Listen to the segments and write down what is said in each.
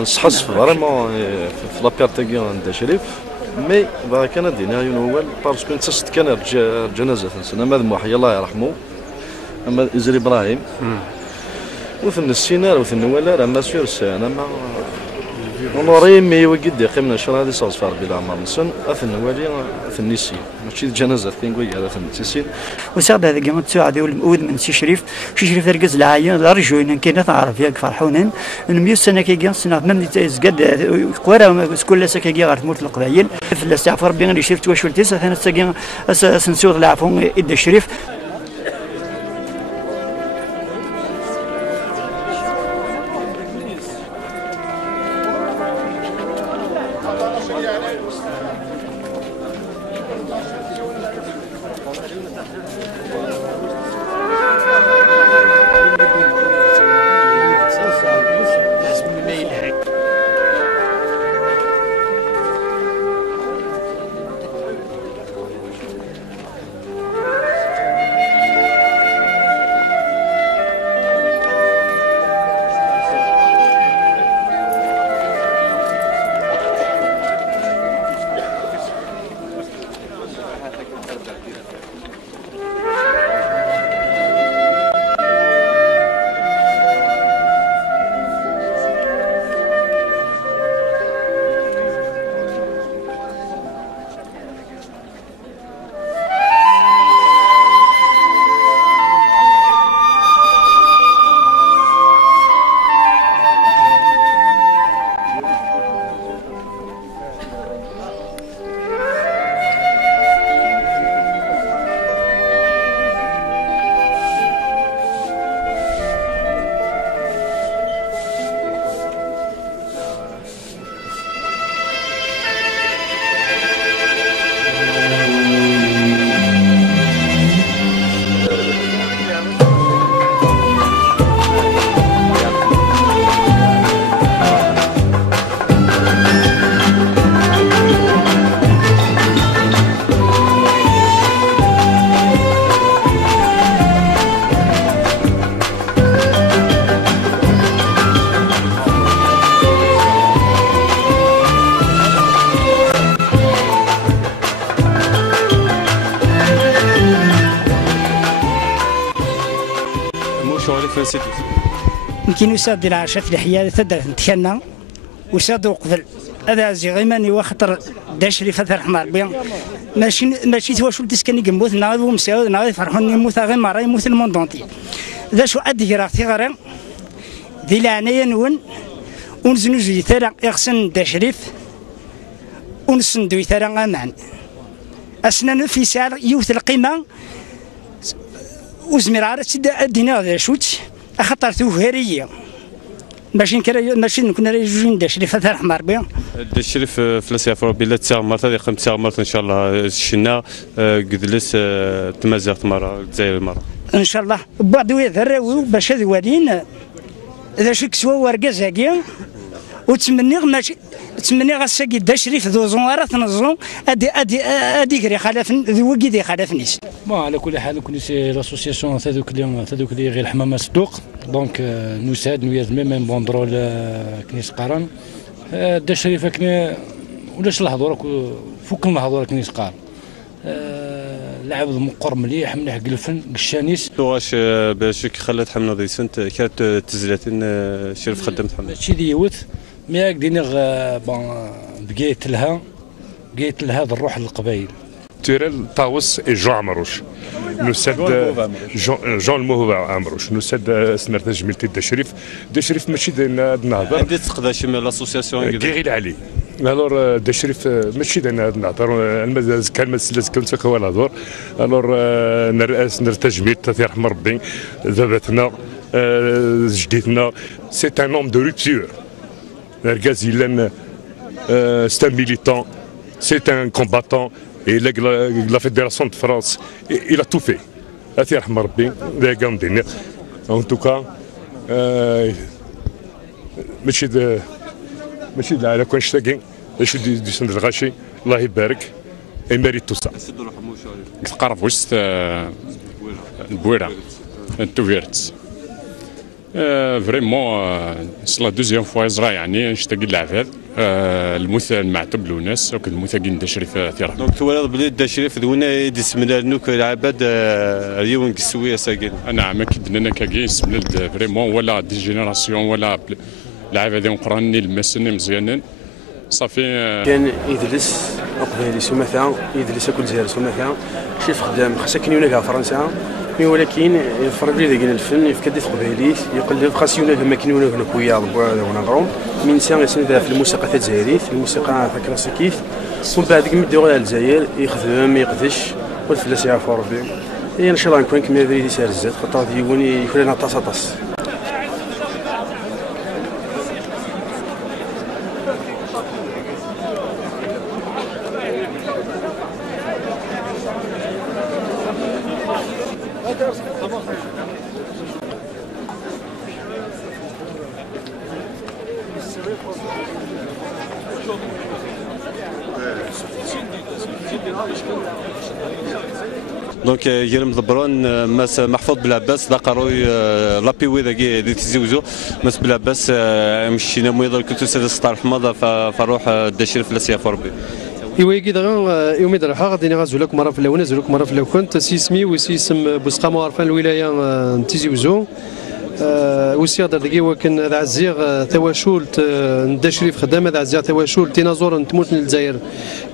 نصحص فريمون في لابير تاعي عند شريف مي باغي كان دينا ينول باسكو نتصد كان الجنازه تنسنا مذموح الله يرحمه اما ازري ابراهيم وثن السينار وثن ولا راه ما سير انا ما ونوريم مي وقد قمنا شنو هذه صوص فار بلا عمر نسن اثن والي اثن نسي ماشي الجنازه ثينغوي هذا ثن تسين وساد هذا كما تساعد والمؤود من سي شريف ركز العاين رجوين كاين تعرف ياك فرحونين من سنه كي سنه من تزقد قرا كل سكاكي غير تموت القبايل في الاستعفار بين اللي شفت واش ولتي ثاني سكين سنسوغ العفو ادى الشريف يمكن يساد العشاء الحياه تدرك نتكلم وسادوا قبل هذا زي غيماني وخطر داشري فتح حمار بيان ماشي تواشو تسكني جنبوت ناضي ومساود ناضي فرحون يموت غير مره يموت الموندونتي ذا شو ادي راه ثغرا ذي العنايه نون ونزنوزي ثرى يغسن داشريف ونسندوي ثرى امان اسنان في سعر يوث القيمه وزمير عرفت دينا هذا شوت اخطر توهريه ماشي نكون جوجين داشري فتح حمار بيان داشري في لاسياف ربي لا تساغ مرت هذه خمس ساغ مرت ان شاء الله شنا قدلس تمازغ مره الجزائر المره ان شاء الله بعد ذراوي باش هذي والين اذا شك سوا ورقه كاع وتمني ماشي تمني غاساكي داشري في ذو زون تنظم ادي كري خلاف ذو كي خلافنيش على كل حال كل سي لاسوسياسيون هذوك اللي غير الحمامه صدوق دونك نساعد نويا ميم بوندرول كنيس قرن داشري فكنا ولاش الهضره فوق الهضره كنيس قرن لعب مقر مليح قلفن قشانيس واش باش خلات حمله ذي سنت كانت تزلاتين شرف خدمت حمله ماشي ديوت مي قدينا بقيت لها الروح للقبائل تيرل طاوس جون عمروش نسد جون الموهوب عمروش نسد سمرت جميلتي داشريف ماشي نهضر عندي تقداش من لاسوسياسيون كيغيل علي الور داشريف ماشي نهضر كان مسلس كنت هو الهضور الور نرأس نرتجميل الله يرحم ربي ذبتنا جديدنا سي ان هوم دو روبتور ركاز يلان سي ان ميليتون سي ان كومباتون. Et la Fédération de France, il a tout fait. En tout cas, ماشي على كون شتاقين ماشي دي سند الغاشي الله يبارك اي ميريت تو سا. تقرب وسط البويره التوفيرت فريمون سي لا دوزيام فوا يزرع يعني نشتاق العفاد المثال معتب لوناس وكذا المثاقين دا شريف ثيرا. دونك توالد بلي دا شريف دونا يدسمنا نوك العباد اليوم كسويه ساكن. نعم اكيد لنا كاكي سملد فريمون ولا دي جينيراسيون ولا العباد قراني المسني مزيانين صافي. كان يدلس قبيلي سمثا يدلس كل زهر سمثا شي خدام خاص كنيونا كاع فرنسا ولكن يفرض لي ذاك الفن يفكد في قبيليت يقلب خاص يونا لما كنيونا هنا كويا ونغروم من سان يسند في الموسيقى تاع الجزائريه في الموسيقى تاع كلاسيكيت ومن بعد كمدو على الجزائر يخدم يقدش والفلاس يعرفوا ربي ان شاء الله نكون كما دريتي سير الزاد خاطر يوني يكون لنا طاس. دونك يرم ضبرون ماس محفوظ بالعباس لا قروي لابيوي ذاكي اللي تيزوزو ماس بالعباس مشينا مويض كنت سيد السطار حماضه فروح داشير في لاسيا فوربي. ايوا كي دغا يومي درحا غادي نغازو لك مره في الاونه زولك مره في الاوكنت سيسمي وسيسم بوسقامه عرفان الولايه تيزوزو وسي هضر دقي وكان هذا عزيغ تواشولت دا شريف خدامه هذا عزيغ تواشول تينازور نتموت للجزائر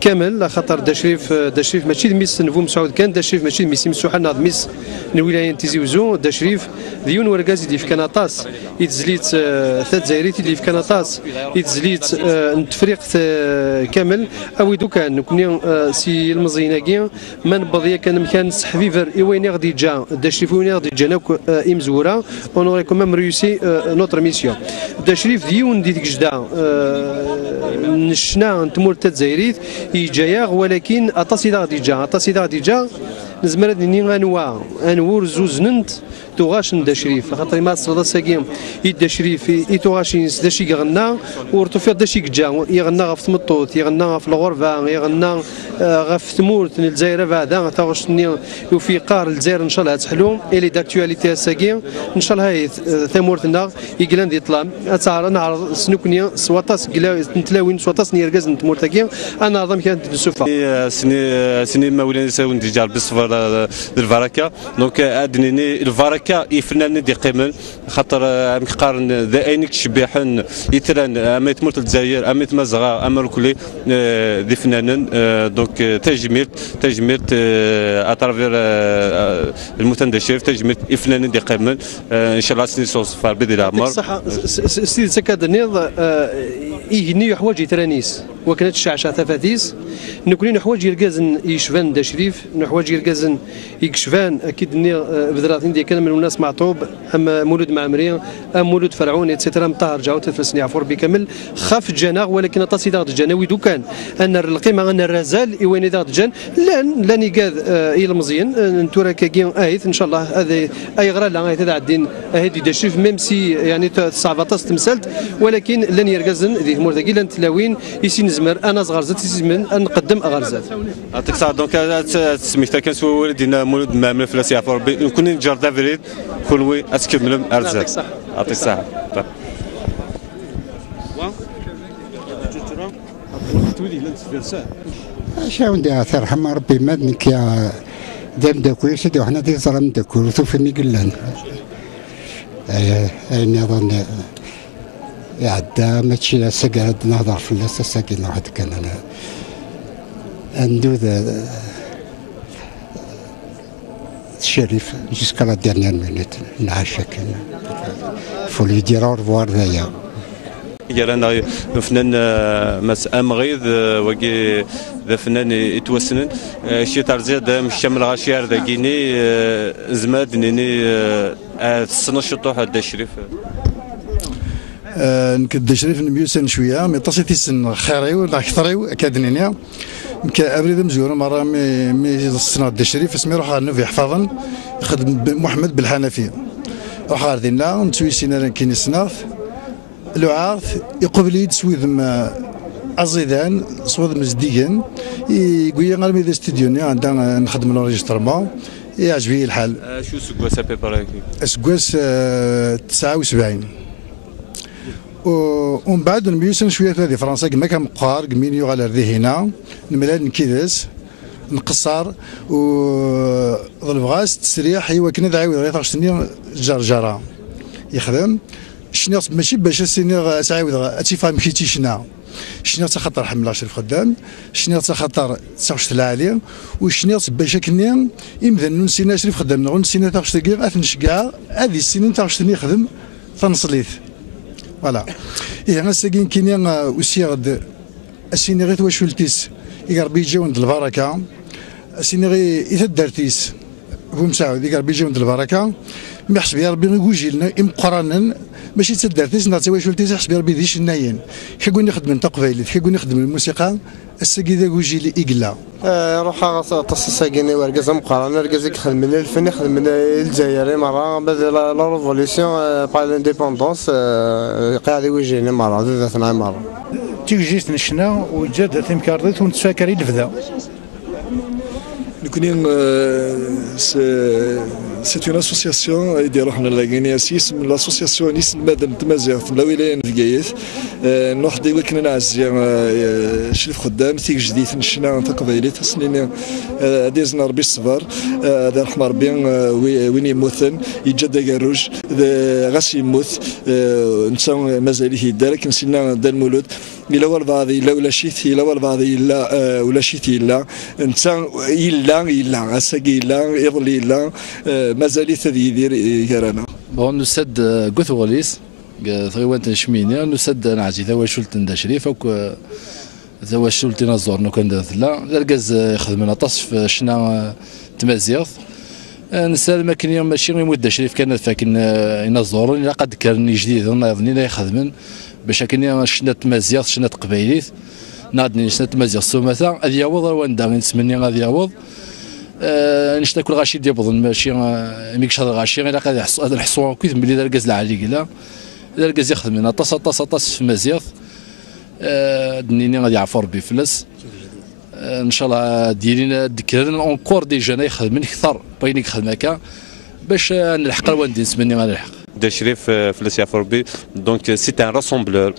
كامل خاطر دا شريف ماشي ميس نفو مسعود كان دا شريف ماشي ميس مسوحه ناض ميس الولايه تيزي وزو دا شريف ديون وركازي اللي في كناطاس يتزليت ثلاث زايريت اللي في كناطاس يتزليت نتفريق كامل او دوكان كوني سي المزيناكي ما نبضيا كان مكان صحفيفر وين غادي جا دا شريف وين غادي جا ناك امزوره on aurait quand même réussi notre mission. التشريف ديون ديك جدا نشنا نتمور الجزائريت يجايا ولكن اتصيدا غادي جا نزمر ني انوار زوز ننت توغاش ندا شريف خاطر ما تصرد ساكيم يدا شريف يتوغاشي داشي غنا ورتو في داشي جا يغنى غف مطوط يغنى في الغرفه يغنى غف تمورت الجزائر بعدا تاغشني وفي قار الجزائر ان شاء الله تحلو الي داكتواليتي ساكيم ان شاء الله هاي ثمورتنا يقلان دي طلام اتعرض نعرض سنوكنيا سواطاس نتلاوين سواطاس نيركاز نتمورتاكي انا نظام كانت السفا سني مولين يساون ديجا بالصفر الفركه دونك ادنيني الفركه يفنان دي قيمن خاطر مقارن ذا اينك شبيحن يتران اما تموت الجزائر اما تمزغا اما الكلي دي فنانن دونك تجميرت اترافير المتندشير تجميرت يفنان دي قيمن ان شاء الله سني صفر بدي العمر صح سيد سكاد النيض يهني حوايج يترانيس وكانت الشعشع تفاتيس نكونين حوايج يركازن يشفان دا شريف حوايج يركازن يكشفان اكيد ني بدراتين دي كان من الناس معطوب اما مولود معمري ام مولود فرعون اتسيترا مطهر جاو تفلسني عفور بكامل خاف الجناغ ولكن تصيد الجناوي دو كان ان القيمه ان الرزال وين دار الجن لن يقاد الى المزيان نتورا كاكين ايت ان شاء الله هذا اي غرا لا هذا عدين هذه دا شريف ميم سي يعني صعبطاس تمثلت ولكن لن يركزن ذي مرتقي لن تلاوين يسي نزمر انا صغار زاد يسمن نقدم اغرزات يعطيك الصحه. دونك سميتها كان سوا والدينا مولود معمر في لاسيا فوربي نكون نجر دافريد كونوي اسكملم ارزاق. يعطيك الصحه. شاو ندير ترحم ربي مادنك يا دام داكوي سيدي وحنا دي ظلم داكوي وثوفني قلان اي نظن يعدى ماشي سقعد نهضر في الناس ساكن واحد كان انا ندوذ الشريف جوسكا لا ديرنيير مينوت نعاش كان فولي دير اورفوار ذايا يرانا فنان مس امغيض وكي ذا فنان يتوسنن شي ترزيد مش شامل غاشيار ذاكيني زماد نيني السنه الشطوح هذا الشريف نكد شريف نبيوسن شويه مي تصيتي سن خيري ولا كثري كادنينيا كابريد مزيور مره مي السنه د شريف اسمي روح في حفاظا يخدم محمد بالحنفيه روح غاردينا نتويسينا كاين السناف لعاث يقبل يتسويذ ازيدان صوذ مزديان يقول لي غير ميدا ستوديوني عندنا نخدم لونجسترمون يعجبني الحال. شو سكواس ابيبراكي؟ سكواس 79. ومن بعد نميوسن شويه هذه فرنسا كما كان مقار كمين يغ على ردي هنا نملال نكيدس نقصر و ضلفغاس تسريح ايوا كنا دعاوي غير تاعشتني جرجره يخدم شنو ماشي باش سيني تعاود اتفهم كيتي شنا شنو تخطر حمله شريف خدام شنو تخطر تاعشت العالي وشنو باش كني يمدن نسينا شريف خدام نسينا تاعشتي اثنشكاع هذه السنين تاعشتني يخدم تنصليت فوالا. إيه أنا ساكن كيني وسي غد السيني غير تواشولتيس يقرب يجي عند البركة السيني غير إذا دارتيس هو مساعد يقرب يجي عند البركة ما يحسب يا ربي يجي لنا مقارنا ماشي تدارتيس نا تواشولتيس يحسب يا ربي ديش الناين كيقول نخدم التقبيلي كيقول نخدم الموسيقى الساكي يجي لي إقلا روح تصصاقيني ورقز مقارنة رقزك خدم من الفن خدم من الجزائر مرة بعد لا ريفوليسيون با لانديبوندونس قاعد يوجيني مرة ذاتنا مرة تيجيت نشنا وجاد تيمكارديت ونتفاكر الفدا نكونين سي اون اسوسياسيون يديروا حنا لاكينياس اسم لاسوسياسيون اسم مدن تمازيغ في الولايات الفقايث نوحد يمكن نعزي شريف خدام تيك جديد نشنا تقبيلي تسنين ديزنا ربي الصبر هذا رحمه ربي وين يموتن يجد كاروج غاس يموت نتا مازال يدار لكن سينا دا المولود الا والبعض الا ولا شيت الا والبعض الا ولا شيت الا نتا الا اساكي الا يظل الا مازال يدير كرانا بون نسد قوث غوليس ثوانت شميني نسد نعزي ثوا شلت ندا شريف وك ثوا شلت نزور نو كان لا لركز يخدم لنا تصف شنا تمازيغ نسال ما كان يوم ماشي يمد شريف كان فاكن ينزور الا قد كان جديد ناضني لا يخدمن باش كان شنا تمازيغ شنا تقبايليت ناضني شنا تمازيغ سومثا هذه يعوض واندا نسمني غادي يعوض نشتا كل غاشي ديال ماشي ميكش هذا غاشي غير قاعد هذا الحصوه كيف ملي داركاز العالي كلا داركاز يخدم لنا طاس في مزيغ دنيني غادي يعفر ربي فلس ان شاء الله ديرينا ذكرنا اونكور ديجا يخدم اكثر باينك خدمه هكا باش نلحق الوالدين سمني غنلحق دا شريف فلس يعفر ربي دونك سي ان راسومبلور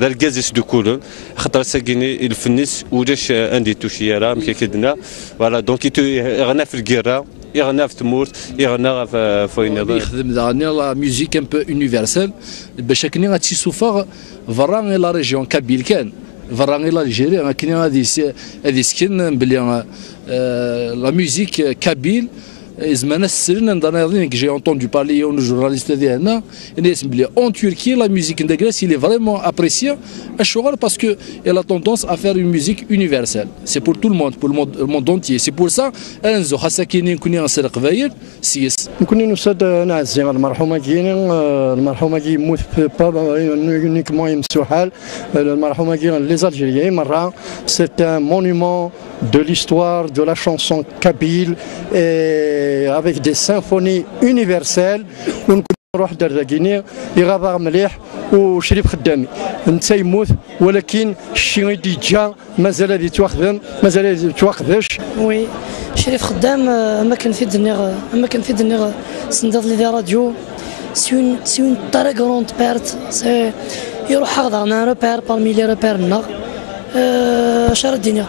ذا الكازيس دو كولون خاطر ساكيني الفنيس ولاش عندي توشيالا مكيكدنا فوالا دونك يغنى في الكيرا يغنى في تمورت يغنى في فوين يخدم لا ميوزيك ان بو يونيفرسال باش كني غاتي سوفا فران لا ريجيون كابيل كان فران لا الجيري كني هذه سكن بلي لا ميوزيك كابيل زمان السرنا نضرب j'ai entendu parler aux journalistes ديالنا الناس بلي en Turquie la musique de Grèce il est vraiment apprécié الشغل parce que elle a tendance à faire une musique universelle c'est pour tout le monde pour le monde entier c'est pour ça انزو خاصة كاينين كوني نصير قبايل سيس نكوني نوصد نعزي المرحومة كاين المرحومة كي يموت با يونيكمون يمسو حال المرحومة كاين لي الجيريين مرة c'est un monument de l'histoire de la chanson kabyle et avec des symphonies universelles ونروح درداكيني يغادر مليح وشريف خدامي انت يموت ولكن الشيء ديجا مازال غادي يتواخدم مازال غادي يتواخدش وي شريف خدام ما كان في دنيغ سندات لي راديو سي اون تري غروند بيرت سي يروح هضرنا روبير بارمي لي روبير لنا شار الدنيا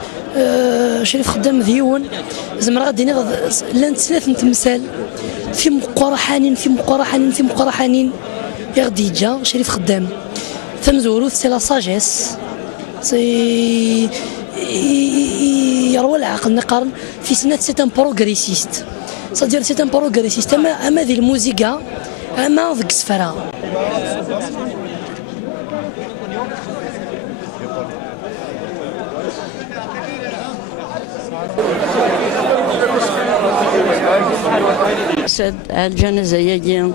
شريف خدام ديون زعما غادي لان ثلاث تمثال في مقرى حنين يغدي جا شريف خدام ثم زوروث سي لا ساجيس سي يروى العقل نقارن في سنة سي ان بروغريسيست صدير سي ان بروغريسيست اما ذي الموسيقى اما ذيك السفرة سد الجنازة يجي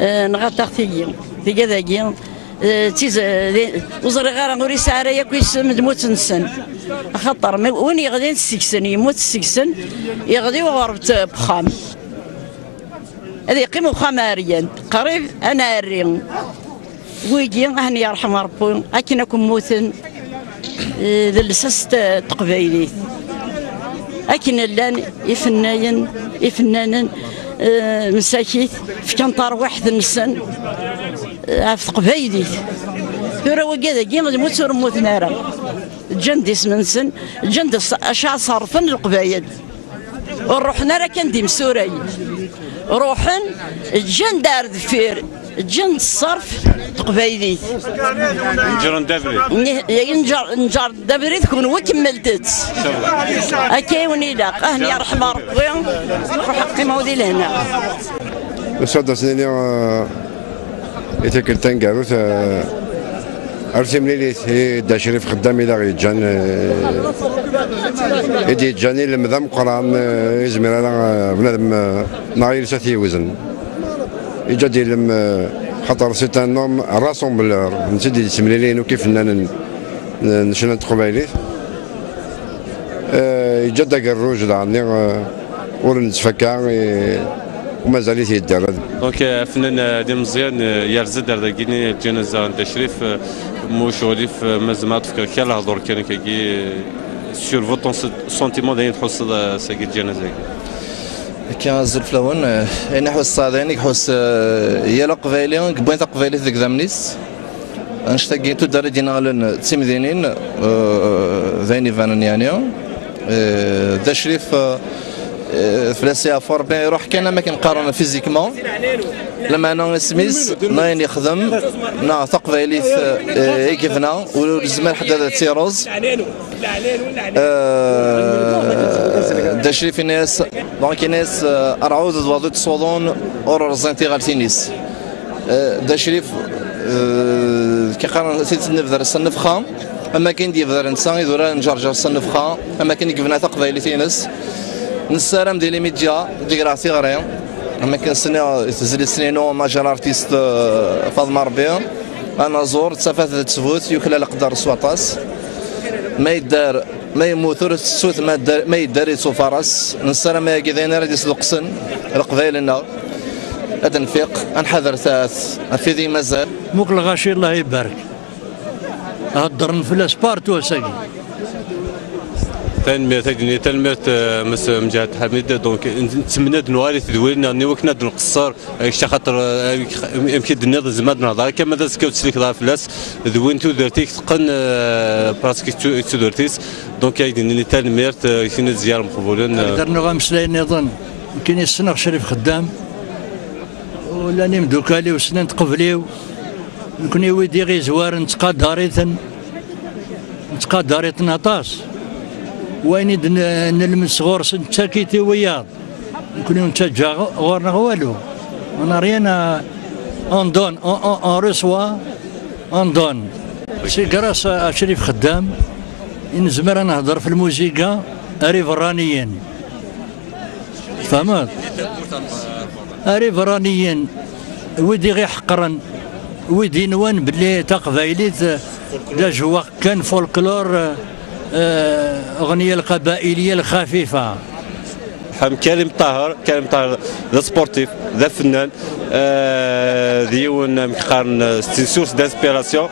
نغطى في كذا تيز وزري غير نوري سعرة يكويس مدموت نسن خطر وين يغدي السكسن يموت السكسن يغدي وغربت بخام هذه يقيموا خماريا قريب انا ارين ويجي هني يرحم ربي اكنكم موتن ذا السست تقبيلي أكن لان يفنان مساكيت في كنطار واحد نسن في قبايلي ثورة وكذا كيما تموت ورموت نارا الجند اسمنسن الجند أشع صرفن القبايل ونروحنا راه كان ديم سوري روحن الجند دار دفير الجند الصرف قبايلي نجر دابري نجر دابري تكون وكملتت هكا ونيلاق اهني رحم ربي وحقي مودي لهنا السودة سنيني يتكلتن قالوت أرسم لي دا شريف خدام إذا غيتجان يدي جاني المذم قران يزمر أنا بنادم نغير ساتي وزن يجدي لم خاطر سيت ان نوم راسومبلور نسيدي يسمي لي كيف نشنت قبايليت يجد الروج دعني ورنتفكا ومازال يدار دونك فنان ديال مزيان يرزد هذاكيني الجنازه عند شريف مو شغلي في مزمات فكر كان الهضور كان كي سور فوتون سونتيمون داين تحس ساكي الجنازه كان الزلفلون يعني حوس صاديني حوس يلا قبايلي بوين قبايلي ذيك ذامنيس انشتاقي تو دار دينا لن تيمدينين ذيني فانن يعني ذا شريف فلاسي فور بين يروح كان ما كنقارن فيزيكمون لما انا سميس ناين يخدم نا تقبايلي يكفنا والزمان حدا تيروز دا شريف الناس دونك الناس ارعوز زوادو تصودون اور زانتيغال تينيس دا شريف كيقارن سيت نفذر الصنفخه اما كاين ديفذر انسان يدور نجرجر الصنفخه اما كاين يكفنا تقبايلي تينس نسالم ديال لي ميديا ديغراسي غريان اما كنسنى تزلي سنينو ماجر ارتيست فاطمه ربيع انا زور تسافات تسفوت يوكل القدر سواطاس ما يدار ما يموتور السوت ما يدار يسوفارس نسالم ما كيداين راه يسلقسن القبايلنا هذا نفيق نحذر ثاث في ذي مازال موك الغاشي الله يبارك هضرن في الاسبارتو ساكي تنميت مس مجاهد حميد دونك نتمنى نوالي تدويلنا ني وكنا نقصر شتا خاطر يمكن النض زماد نهضر كما داز كاوت سليك ضاع فلاس دوين تو درتيك تقن براسك تو درتيس دونك يديني تنميت كاين زياره مقبولين درنا غامسلاي نظن كاين السنه شريف خدام ولا نمدوكالي وسنين تقبليو نكون يودي غير زوار نتقادريتن عطاس وين نلمس غور سنتاكيتي وياض نكون نتجا غورنا والو انا رينا اون دون اون ريسوا اون دون سي كراس شريف خدام نزمر نهضر في الموسيقى ريفرانيين فهمت ريفرانيين ودي غير حقرا ودي نوان بلي تقبايليت دا جوا كان فولكلور أغنية القبائلية الخفيفة كريم طاهر ذا سبورتيف ذا فنان ديون مقارن سي سورس دانسبيراسيون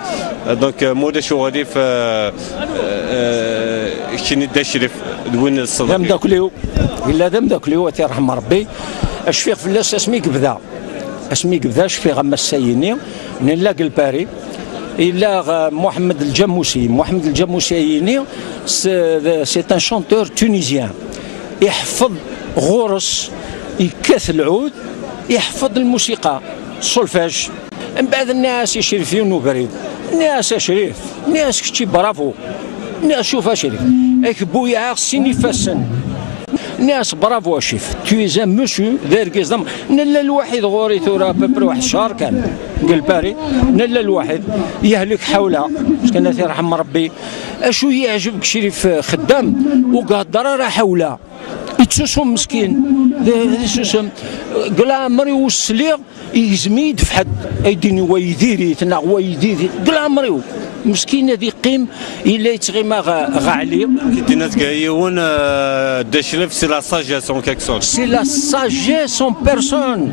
دونك مودا شغلي في كيني دا شريف دوين الصدق دام داكليو الا دام داكليو تيرحم ربي اشفيق فلاس اسمي كبدا شفيق غما السايني نلاق الباري إلا محمد الجاموسي سي ان شونتور تونيزيان يحفظ غرس يكاث العود يحفظ الموسيقى السولفاج من بعد الناس يشرفين وبريد الناس شريف الناس كتشي برافو الناس شوف شريف اك بويا سيني فاسن الناس برافو شيف تويزا موسيو داير كيزدم نلا الواحد غوري ثورا ببر واحد الشهر كان قال باري نلا الواحد يهلك حولها كان يرحم ربي اشو يعجبك شريف خدام وقادر راه حولها يتسوسم مسكين يتسوسم قلا مري وسليغ يزميد في حد ايديني ويديري تنا ويديري قلا مريو مسكين هذه قيم الا يتغيما غالي كيدينا تكايون دا شريف سي لا ساجيس اون كيك سورت سي لا ساجيس اون بيرسون